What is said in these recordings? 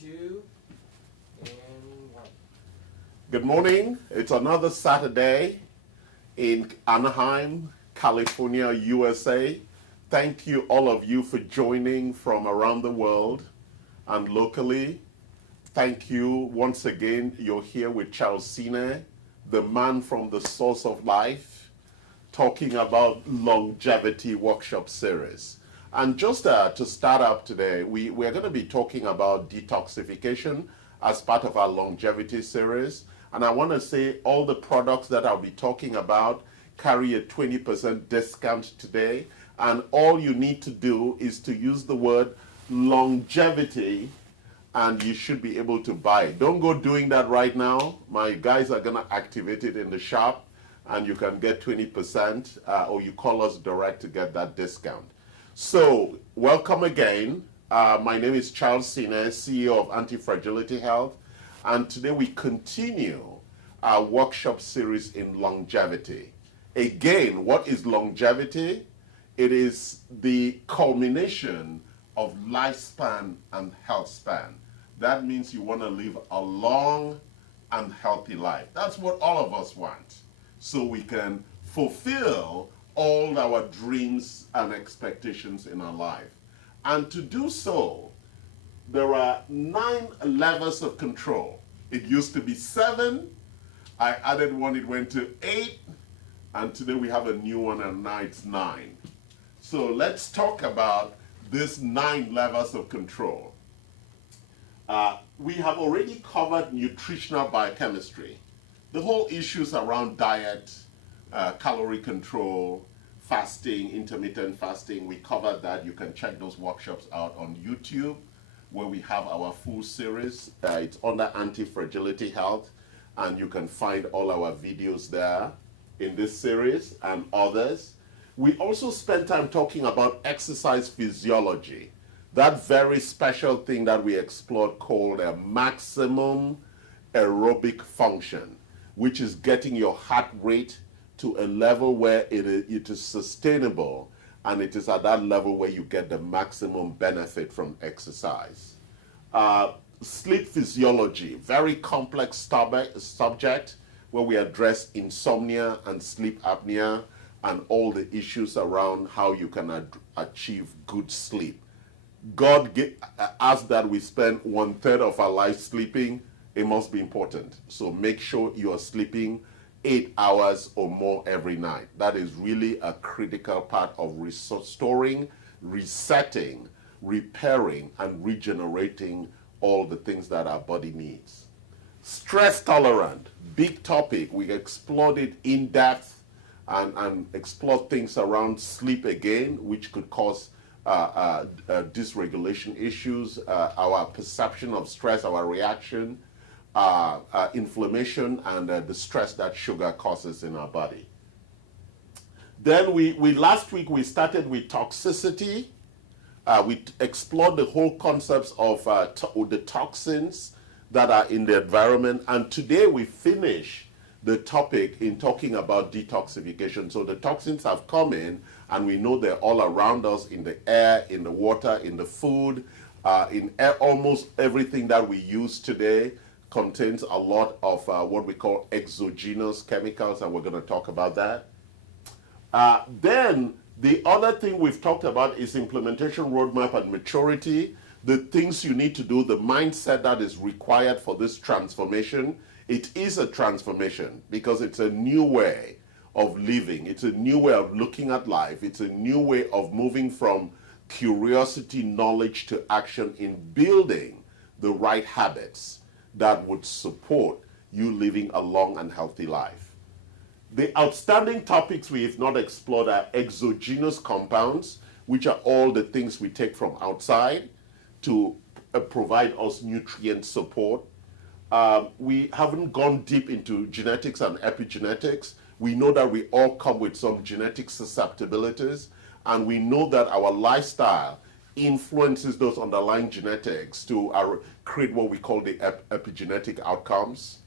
2, and 1. Good morning. It's another Saturday in Anaheim, California, USA. Thank you, all of you, for joining from around the world and locally. Thank you once again. You're here with Charles Sine, the man from the source of life, talking about longevity workshop series. And just to start up today, we're going to be talking about detoxification as part of our longevity series. And I want to say all the products that I'll be talking about carry a 20% discount today. And all you need to do is to use the word longevity and you should be able to buy it. Don't go doing that right now. My guys are going to activate it in the shop and you can get 20% or you call us direct to get that discount. So, welcome again. My name is Charles Sine, CEO of Anti-Fragility Health, and today we continue our workshop series in longevity. Again, what is longevity? It is the culmination of lifespan and health span. That means you want to live a long and healthy life. That's what all of us want, so we can fulfill all our dreams and expectations in our life. And to do so, there are 9 levels of control. It used to be 7. I added 1, it went to 8. And today we have a new one, and now it's 9. So let's talk about these 9 levels of control. We have already covered nutritional biochemistry. The whole issues around diet, calorie control, fasting, intermittent fasting, we covered that. You can check those workshops out on YouTube where we have our full series. It's under Anti-Fragility Health, and you can find all our videos there in this series and others. We also spent time talking about exercise physiology, that very special thing that we explored called a maximum aerobic function, which is getting your heart rate to a level where it is sustainable, and it is at that level where you get the maximum benefit from exercise. Sleep physiology, very complex subject where we address insomnia and sleep apnea and all the issues around how you can achieve good sleep. God asked that we spend 1/3 of our life sleeping. It must be important. So make sure you are sleeping 8 hours or more every night. That is really a critical part of restoring, resetting, repairing, and regenerating all the things that our body needs. Stress tolerant, big topic. We explored it in depth and explored things around sleep again, which could cause dysregulation issues, our perception of stress, our reaction, inflammation, and the stress that sugar causes in our body. Then last week we started with toxicity. We explored the whole concepts of the toxins that are in the environment, and today we finish the topic in talking about detoxification. So the toxins have come in, and we know they're all around us, in the air, in the water, in the food, in almost everything that we use today contains a lot of what we call exogenous chemicals, and we're going to talk about that. Then the other thing we've talked about is implementation roadmap and maturity, the things you need to do, the mindset that is required for this transformation. It is a transformation because it's a new way of living. It's a new way of looking at life. It's a new way of moving from curiosity, knowledge to action in building the right habits that would support you living a long and healthy life. The outstanding topics we have not explored are exogenous compounds, which are all the things we take from outside to provide us nutrient support. We haven't gone deep into genetics and epigenetics. We know that we all come with some genetic susceptibilities, and we know that our lifestyle influences those underlying genetics to create what we call the epigenetic outcomes.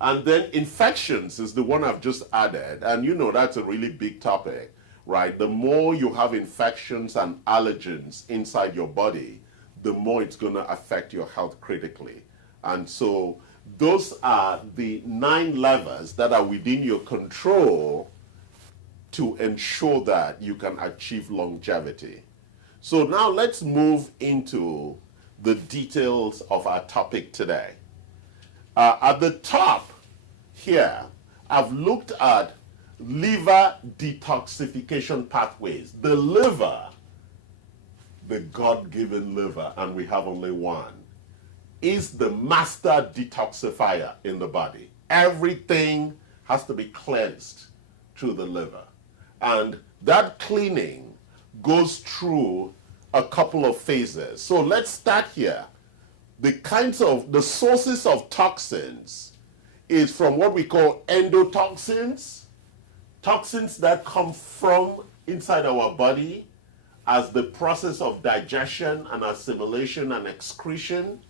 And then infections is the one I've just added, and you know that's a really big topic, right? The more you have infections and allergens inside your body, the more it's going to affect your health critically. And so those are the 9 levers that are within your control to ensure that you can achieve longevity. So now let's move into the details of our topic today. At the top here, I've looked at liver detoxification pathways. The liver, the God-given liver, and we have only one, is the master detoxifier in the body. Everything has to be cleansed through the liver. And that cleaning goes through a couple of phases. So let's start here. The sources of toxins is from what we call endotoxins, toxins that come from inside our body as the process of digestion and assimilation and excretion.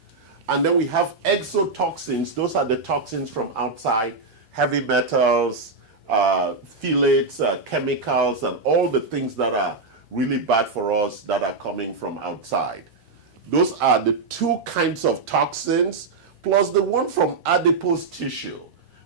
And then we have exotoxins. Those are the toxins from outside, heavy metals, phthalates, chemicals, and all the things that are really bad for us that are coming from outside. Those are the 2 kinds of toxins, plus the one from adipose tissue,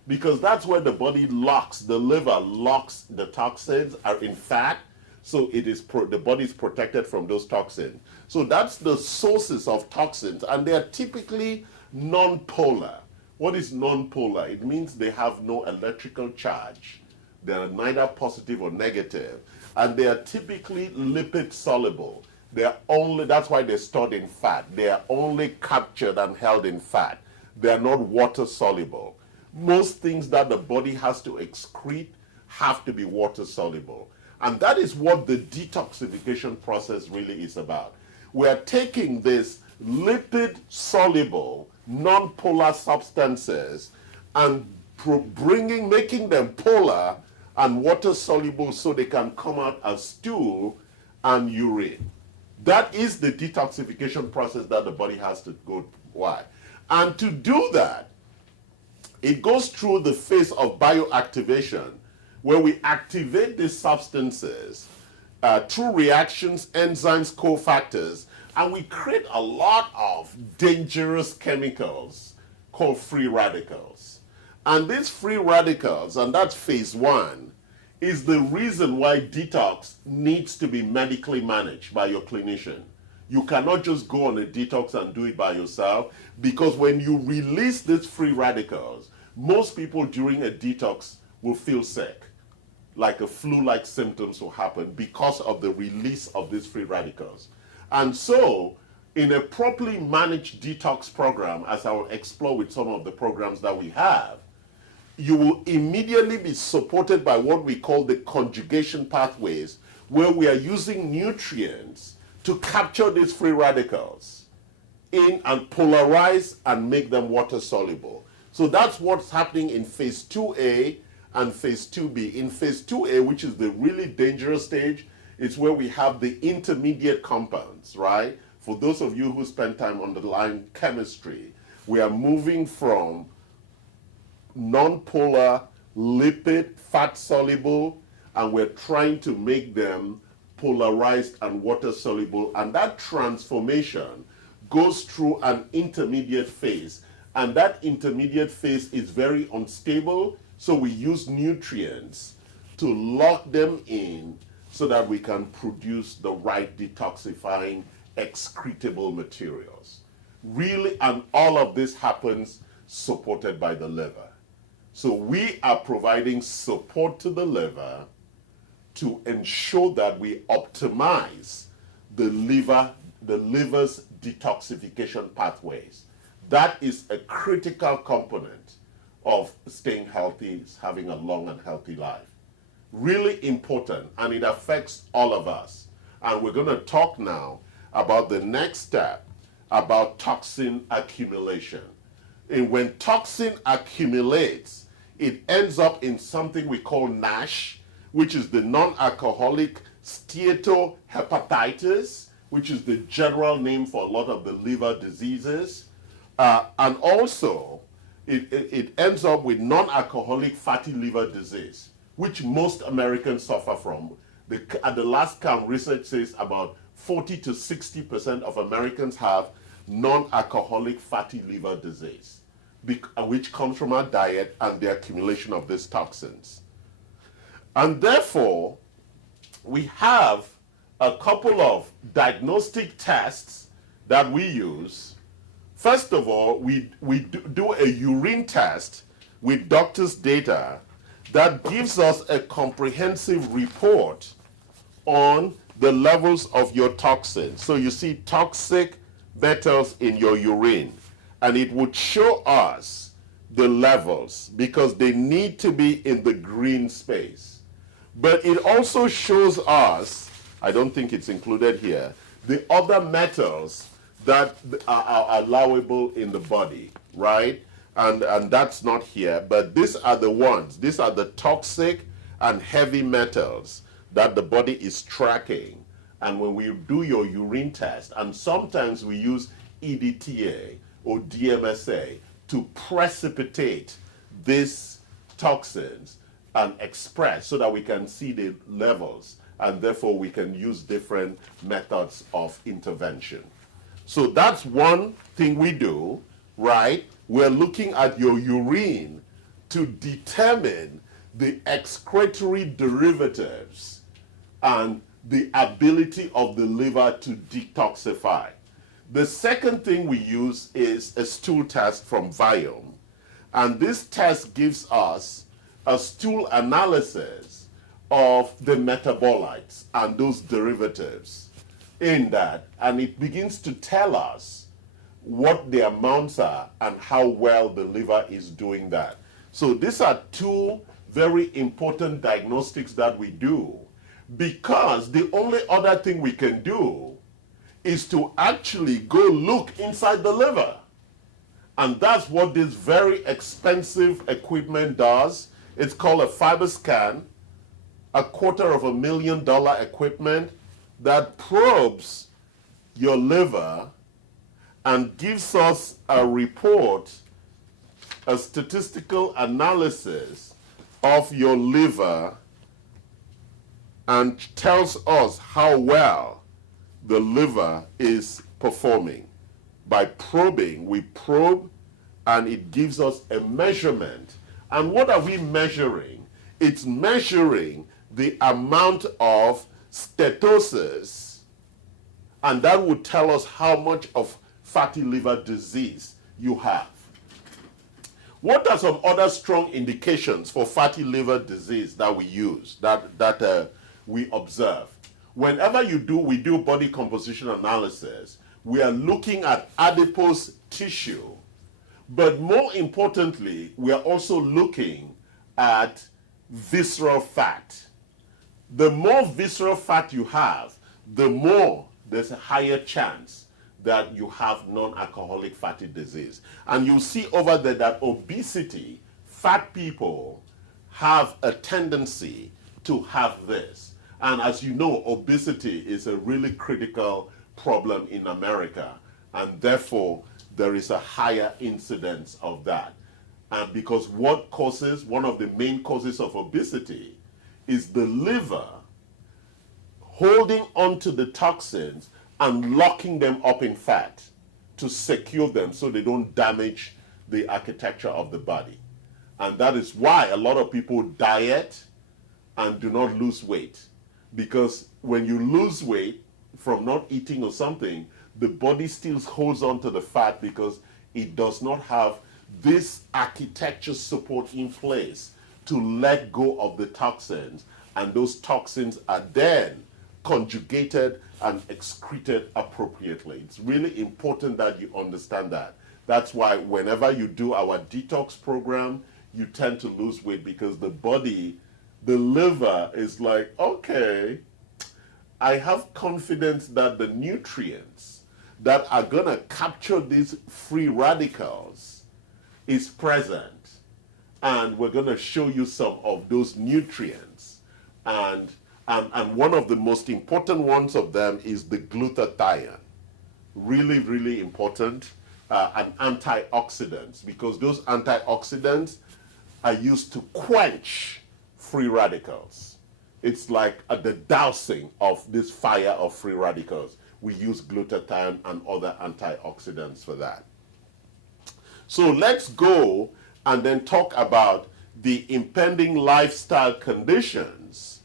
because that's where the body locks, the liver locks the toxins are in fat, so it is the body is protected from those toxins. So that's the sources of toxins, and they are typically non-polar. What is non-polar? It means they have no electrical charge. They are neither positive or negative, and they are typically lipid soluble. That's why they're stored in fat. They are only captured and held in fat. They are not water soluble. Most things that the body has to excrete have to be water soluble. And that is what the detoxification process really is about. We're taking these lipid soluble, non-polar substances and making them polar and water soluble so they can come out as stool and urine. That is the detoxification process that the body has to go through. Why? And to do that, it goes through the phase of bioactivation, where we activate these substances through reactions, enzymes, cofactors, and we create a lot of dangerous chemicals called free radicals. And these free radicals, and that's phase 1, is the reason why detox needs to be medically managed by your clinician. You cannot just go on a detox and do it by yourself, because when you release these free radicals, most people during a detox will feel sick, like a flu-like symptoms will happen because of the release of these free radicals. And so, in a properly managed detox program, as I will explore with some of the programs that we have, you will immediately be supported by what we call the conjugation pathways, where we are using nutrients to capture these free radicals in and polarize and make them water soluble. So that's what's happening in phase 2A and phase 2B. In phase 2A, which is the really dangerous stage, it's where we have the intermediate compounds, right? For those of you who spend time on the line chemistry, we are moving from non-polar, lipid, fat soluble, and we're trying to make them polarized and water soluble. And that transformation goes through an intermediate phase. And that intermediate phase is very unstable, so we use nutrients to lock them in so that we can produce the right detoxifying excretable materials. Really, and all of this happens supported by the liver. So we are providing support to the liver to ensure that we optimize the liver's detoxification pathways. That is a critical component of staying healthy, having a long and healthy life. Really important, and it affects all of us. And we're going to talk now about the next step, about toxin accumulation. And when toxin accumulates, it ends up in something we call NASH, which is the non-alcoholic steatohepatitis, which is the general name for a lot of the liver diseases. And also, it ends up with non-alcoholic fatty liver disease, which most Americans suffer from. At the last count, research says about 40 to 60% of Americans have non-alcoholic fatty liver disease, which comes from our diet and the accumulation of these toxins. And therefore, we have a couple of diagnostic tests that we use. First of all, we do a urine test with doctors' data that gives us a comprehensive report on the levels of your toxins. So you see toxic metals in your urine, and it would show us the levels because they need to be in the green space. But it also shows us, I don't think it's included here, the other metals that are allowable in the body, right? And that's not here, but these are the ones. These are the toxic and heavy metals that the body is tracking. And when we do your urine test, and sometimes we use EDTA or DMSA to precipitate these toxins and express so that we can see the levels, and therefore we can use different methods of intervention. So that's one thing we do, right? We're looking at your urine to determine the excretory derivatives and the ability of the liver to detoxify. The second thing we use is a stool test from Viome, and this test gives us a stool analysis of the metabolites and those derivatives in that, and it begins to tell us what the amounts are and how well the liver is doing that. So these are two very important diagnostics that we do, because the only other thing we can do is to actually go look inside the liver. And that's what this very expensive equipment does. It's called a FibroScan, $250,000 equipment that probes your liver and gives us a report, a statistical analysis of your liver, and tells us how well the liver is performing. By probing, we probe and it gives us a measurement. And what are we measuring? It's measuring the amount of steatosis, and that would tell us how much of fatty liver disease you have. What are some other strong indications for fatty liver disease that we use, that we observe? Whenever we do body composition analysis, we are looking at adipose tissue, but more importantly, we are also looking at visceral fat. The more visceral fat you have, the more there's a higher chance that you have non-alcoholic fatty disease. And you'll see over there that obesity, fat people have a tendency to have this. And as you know, obesity is a really critical problem in America, and therefore there is a higher incidence of that. And because one of the main causes of obesity is the liver holding onto the toxins and locking them up in fat to secure them so they don't damage the architecture of the body. And that is why a lot of people diet and do not lose weight. Because when you lose weight from not eating or something, the body still holds on to the fat because it does not have this architecture support in place to let go of the toxins, and those toxins are then conjugated and excreted appropriately. It's really important that you understand that. That's why whenever you do our detox program, you tend to lose weight, because the body, the liver is like, okay, I have confidence that the nutrients that are going to capture these free radicals is present, and we're going to show you some of those nutrients. And one of the most important ones of them is the glutathione. Really, really important, and antioxidants, because those antioxidants are used to quench free radicals. It's like the dousing of this fire of free radicals. We use glutathione and other antioxidants for that. So let's go and then talk about the impending lifestyle conditions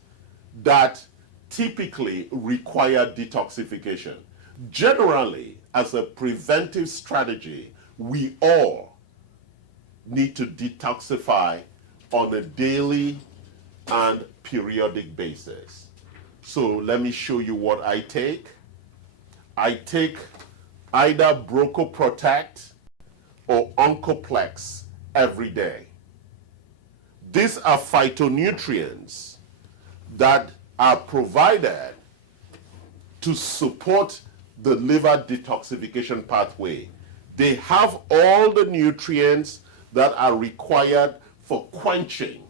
that typically require detoxification. Generally, as a preventive strategy, we all need to detoxify on a daily and periodic basis. So let me show you what I take. I take either Broco-Protect or Oncoplex every day. These are phytonutrients that are provided to support the liver detoxification pathway. They have all the nutrients that are required for quenching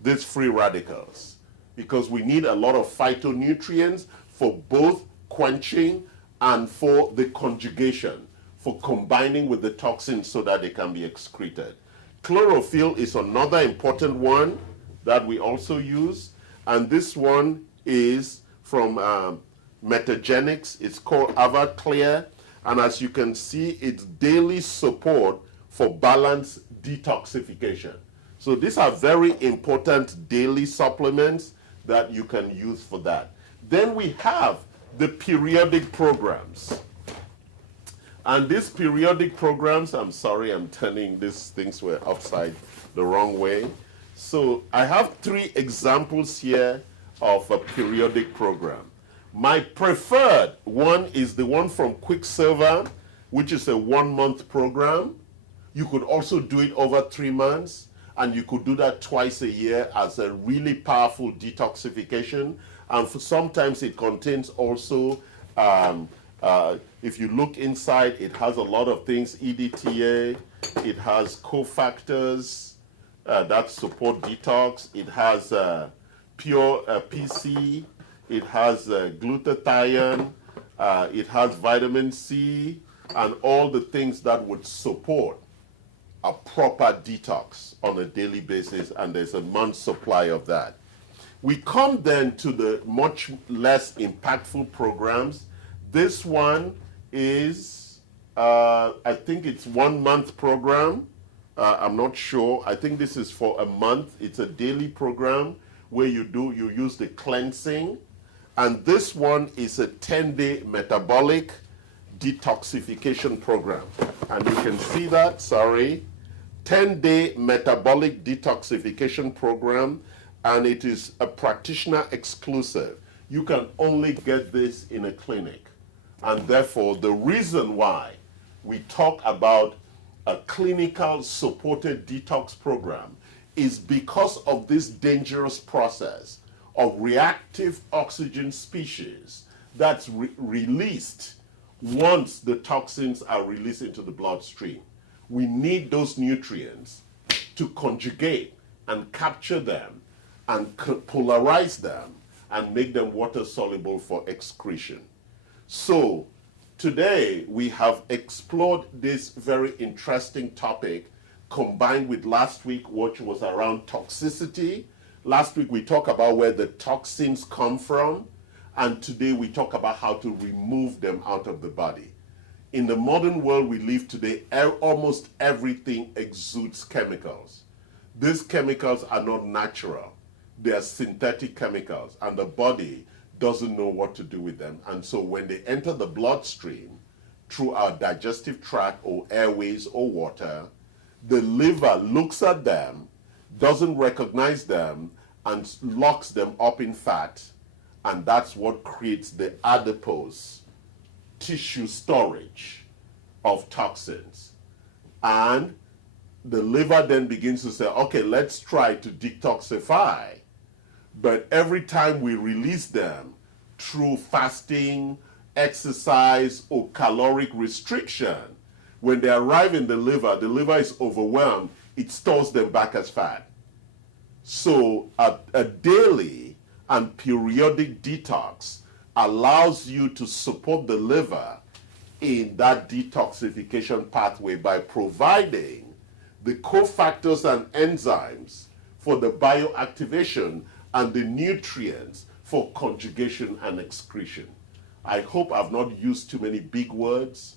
these free radicals, because we need a lot of phytonutrients for both quenching and for the conjugation, for combining with the toxins so that they can be excreted. Chlorophyll is another important one that we also use, and this one is from Metagenics. It's called Avaclear, and as you can see, it's daily support for balanced detoxification. So these are very important daily supplements that you can use for that. Then we have the periodic programs. And these periodic programs, I'm sorry, I'm turning these things were upside the wrong way. So I have 3 examples here of a periodic program. My preferred one is the one from Quicksilver, which is a 1-month program. You could also do it over 3 months, and you could do that twice a year as a really powerful detoxification. And for sometimes it contains also, if you look inside, it has a lot of things, EDTA, it has cofactors that support detox, it has pure PC, it has glutathione, it has vitamin C, and all the things that would support a proper detox on a daily basis, and there's a month's supply of that. We come then to the much less impactful programs. This one is, I think it's 1-month program. I'm not sure. I think this is for a month. It's a daily program where you use the cleansing. And this one is a 10-day metabolic detoxification program. And you can see that, 10-day metabolic detoxification program, and it is a practitioner exclusive. You can only get this in a clinic. And therefore, the reason why we talk about a clinical supported detox program is because of this dangerous process of reactive oxygen species that's released once the toxins are released into the bloodstream. We need those nutrients to conjugate and capture them and polarize them and make them water soluble for excretion. So today we have explored this very interesting topic combined with last week, which was around toxicity. Last week we talked about where the toxins come from, and today we talk about how to remove them out of the body. In the modern world we live today, almost everything exudes chemicals. These chemicals are not natural. They are synthetic chemicals, and the body doesn't know what to do with them. And so when they enter the bloodstream through our digestive tract or airways or water, the liver looks at them, doesn't recognize them, and locks them up in fat, and that's what creates the adipose tissue storage of toxins. And the liver then begins to say, okay, let's try to detoxify. But every time we release them through fasting, exercise, or caloric restriction, when they arrive in the liver is overwhelmed, it stores them back as fat. So a daily and periodic detox allows you to support the liver in that detoxification pathway by providing the cofactors and enzymes for the bioactivation and the nutrients for conjugation and excretion. I hope I've not used too many big words.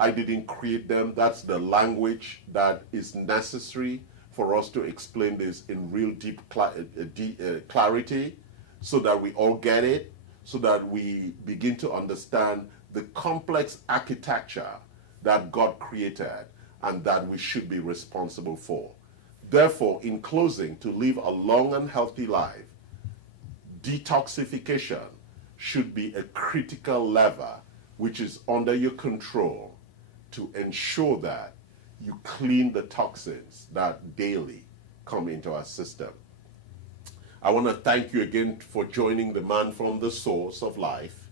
I didn't create them. That's the language that is necessary for us to explain this in real deep clarity, so that we all get it, so that we begin to understand the complex architecture that God created and that we should be responsible for. Therefore, in closing, to live a long and healthy life, detoxification should be a critical lever which is under your control to ensure that you clean the toxins that daily come into our system. I want to thank you again for joining the Man from the Source of Life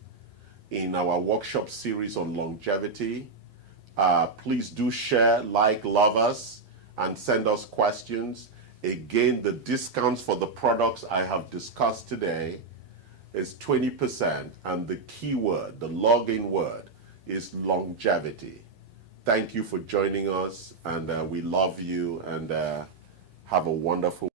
in our workshop series on longevity. Please do share, like, love us, and send us questions. Again, the discounts for the products I have discussed today is 20%, and the keyword, the login word, is longevity. Thank you for joining us, and we love you, and have a wonderful